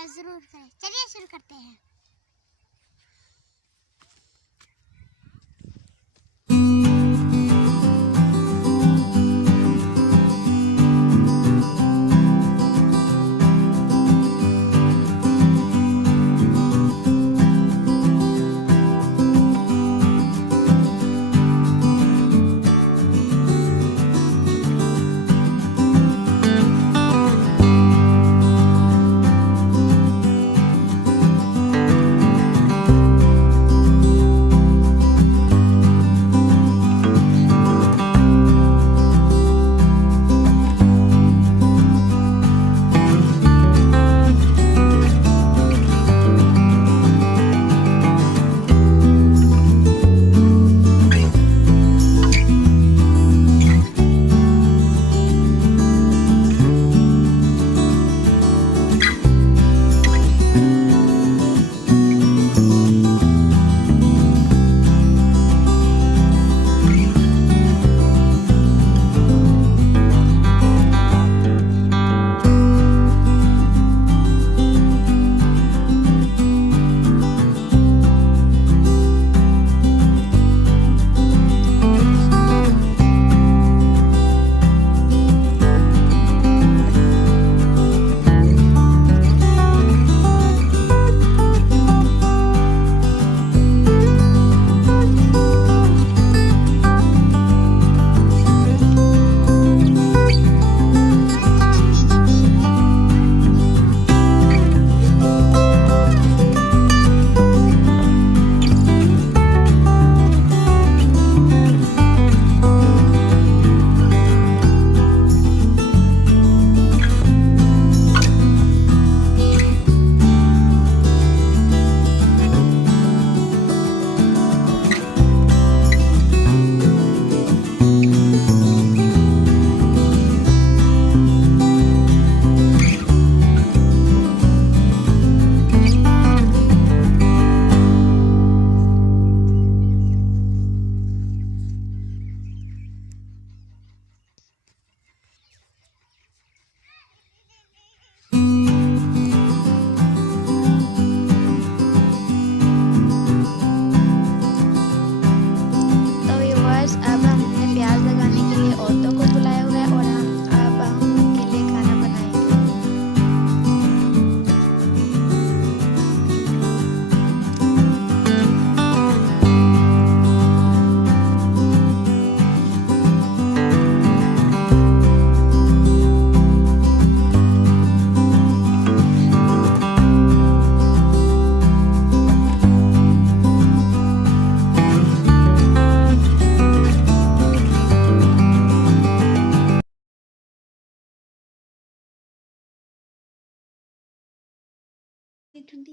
अच्छा ज़रूर करें। चलिए शुरू करते हैं। अब हमने प्याज लगाने के लिए औरतों को बुलाया हुआ है और अब हम उनके लिए खाना बनाएंगे।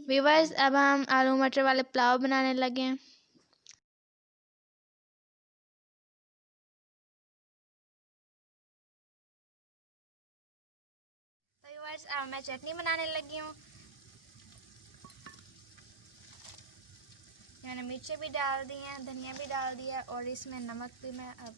व्यूअर्स, अब हम आलू मटर वाले पुलाव बनाने लगे हैं। तो व्यूअर्स, अब मैं चटनी बनाने लगी हूँ। मैंने मिर्चें भी डाल दी हैं, धनिया भी डाल दिया और इसमें नमक भी मैं अब